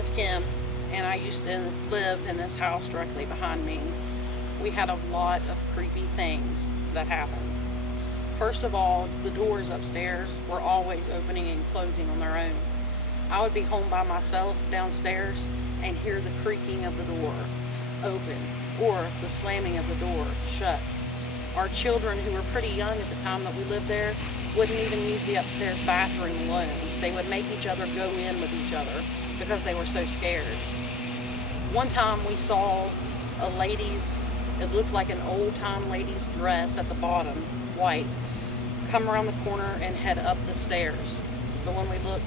is Kim, and I used to live in this house directly behind me. We had a lot of creepy things that happened. First of all, the doors upstairs were always opening and closing on their own. I would be home by myself downstairs and hear the creaking of the door open or the slamming of the door shut. Our children, who were pretty young at the time that we lived there, wouldn't even use the upstairs bathroom alone. They would make each other go in with each other because they were so scared. One time we saw a lady's, it looked like an old-time lady's dress at the bottom, white, come around the corner and head up the stairs. But when we looked,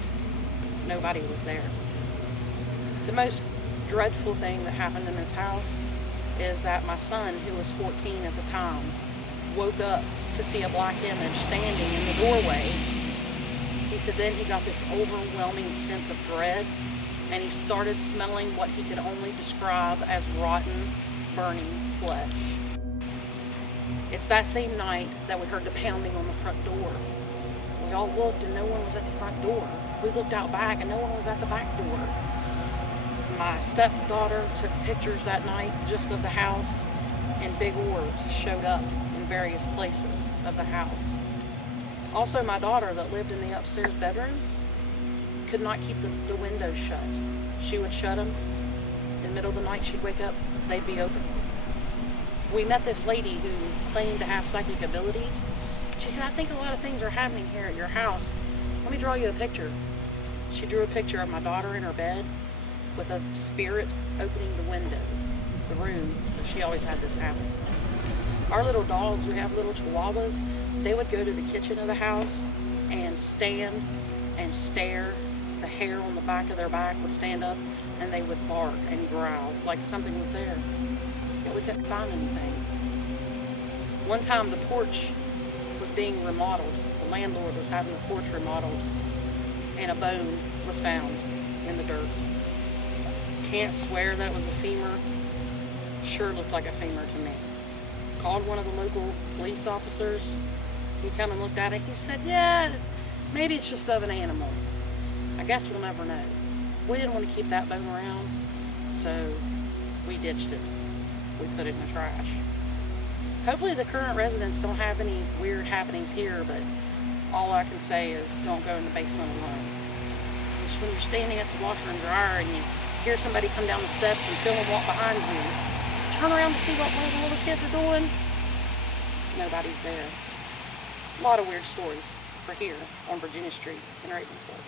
nobody was there. The most dreadful thing that happened in this house is that my son, who was 14 at the time, woke up to see a black image standing in the doorway. He said then he got this overwhelming sense of dread, and he started smelling what he could only describe as rotten, burning flesh. It's that same night that we heard the pounding on the front door. We all looked and no one was at the front door. We looked out back and no one was at the back door. My stepdaughter took pictures that night just of the house, and big orbs showed up in various places of the house. Also, my daughter that lived in the upstairs bedroom could not keep the windows shut. She would shut them. In the middle of the night, she'd wake up, they'd be open. We met this lady who claimed to have psychic abilities. She said, I think a lot of things are happening here at your house. Let me draw you a picture. She drew a picture of my daughter in her bed with a spirit opening the window, the room. She always had this happen. Our little dogs, we have little chihuahuas, they would go to the kitchen of the house and stand and stare. The hair on the back of their back would stand up and they would bark and growl like something was there. Yet we couldn't find anything. One time the porch was being remodeled. The landlord was having the porch remodeled, and a bone was found in the dirt. Can't swear that it was a femur. Sure looked like a femur to me. Called one of the local police officers. He came and looked at it. He said, yeah, maybe it's just of an animal. I guess we'll never know. We didn't want to keep that bone around, so we ditched it. We put it in the trash. Hopefully the current residents don't have any weird happenings here, but all I can say is don't go in the basement alone. Just when you're standing at the washer and dryer and you hear somebody come down the steps and feel them walk behind you, turn around to see what one of the little kids are doing. Nobody's there. A lot of weird stories for here on Virginia Street in Ravenswood.